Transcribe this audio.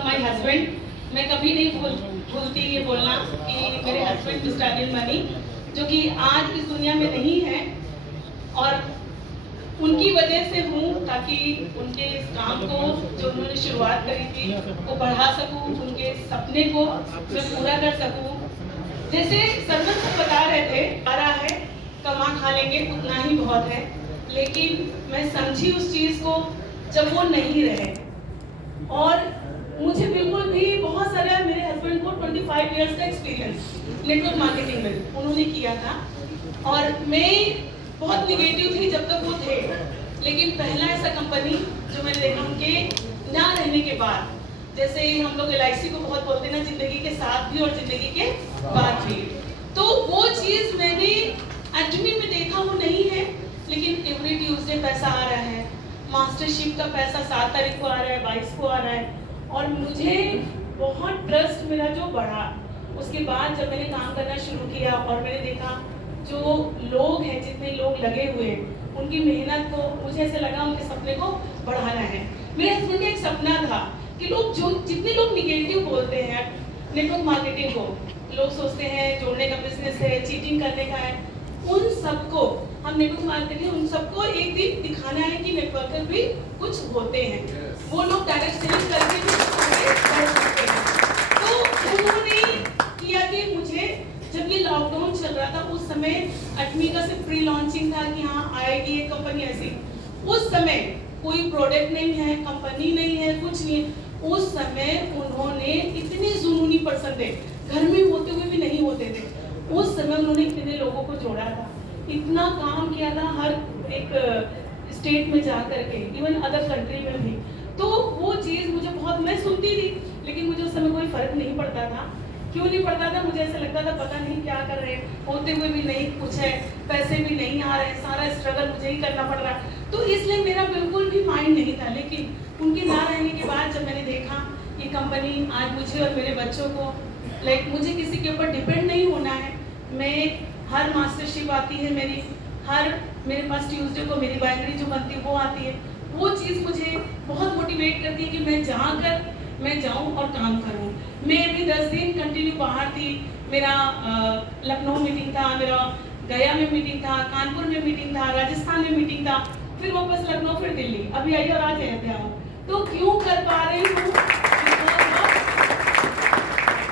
Of my husband. मैं कभी नहीं भूलती ये बोलना कि मेरे हस्बैंड मिस्टर अनिल मनी, जो कि आज इस दुनिया में नहीं है, और उनकी वजह से हूँ ताकि उनके इस काम को जो उन्होंने शुरुआत करी थी वो बढ़ा सकूँ, उनके सपने को मैं पूरा कर सकूँ। जैसे सरवन सब बता रहे थे, आ है कमा खा लेंगे उतना ही बहुत है, लेकिन मैं समझी उस चीज़ को जब वो नहीं रहे। और मुझे बिल्कुल भी बहुत सारा, मेरे हस्बैंड को 25 इयर्स का एक्सपीरियंस नेटवर्क मार्केटिंग में उन्होंने किया था, और मैं बहुत निगेटिव थी जब तक वो थे, लेकिन पहला ऐसा कंपनी जो मैंने देखा उनके ना रहने के बाद, जैसे हम लोग LIC को बहुत बोलते हैं ना, जिंदगी के साथ भी और जिंदगी के बाद भी, तो वो चीज़ मैंने एटमी में देखा वो नहीं है, लेकिन एवरी ट्यूसडे पैसा आ रहा है, मास्टरशिप का पैसा 7 तारीख को आ रहा है, 22 को आ रहा है, और मुझे बहुत ट्रस्ट मेरा जो बढ़ा। उसके बाद जब मैंने काम करना शुरू किया और मैंने देखा जो लोग हैं, जितने लोग लगे हुए हैं, उनकी मेहनत को, मुझे ऐसे लगा उनके सपने को बढ़ाना है। मेरे हस्बैंड का एक सपना था कि लोग जो जितने लोग निगेटिव बोलते हैं नेटवर्क मार्केटिंग को, लोग सोचते हैं जोड़ने का बिजनेस है, चीटिंग करने का है, उन सबको हम नेटवर्क मार्केटिंग, उन सबको एक दिन दिखाना है कि नेटवर्कर भी कुछ होते हैं, वो लोग डायरेक्ट सेलिंग करके भी बढ़ सकते हैं। तो उन्होंने किया कि मुझे, जब ये लॉकडाउन चल रहा था उस समय अटमी का सिर्फ प्री लॉन्चिंग था कि हाँ आएगी एक कंपनी ऐसी, उस समय कोई प्रोडक्ट नहीं है, कंपनी नहीं है, कुछ नहीं है। उस समय उन्होंने इतने जुनूनी पर्सन थे, घर में होते हुए भी नहीं होते थे, उस समय उन्होंने इतने लोगों को जोड़ा था, इतना काम किया था हर एक स्टेट में जा करके, इवन अदर कंट्री में भी। तो वो चीज़ मुझे बहुत, मैं सुनती थी लेकिन मुझे उस समय कोई फर्क नहीं पड़ता था। क्यों नहीं पड़ता था? मुझे ऐसा लगता था पता नहीं क्या कर रहे हैं, होते हुए भी नहीं कुछ है, पैसे भी नहीं आ रहे, सारा स्ट्रगल मुझे ही करना पड़ रहा। तो इसलिए मेरा बिल्कुल भी माइंड नहीं था। लेकिन उनके ना रहने के बाद जब मैंने देखा ये कंपनी आज मुझे और मेरे बच्चों को, मुझे किसी के ऊपर डिपेंड नहीं होना है। मैं हर मास्टरशिप आती है मेरी, हर मेरे पास ट्यूसडे को मेरी बाइनरी जो बनती है वो आती है, वो चीज़ मुझे बहुत मोटिवेट करती है कि मैं जहाँ कर मैं जाऊँ और काम करूँ। मैं अभी 10 दिन कंटिन्यू बाहर थी, मेरा लखनऊ मीटिंग था, मेरा गया में मीटिंग था, कानपुर में मीटिंग था, राजस्थान में मीटिंग था, फिर वापस लखनऊ, फिर दिल्ली, अभी आई और आज अयोध्या हूँ। तो क्यों कर पा रही हूँ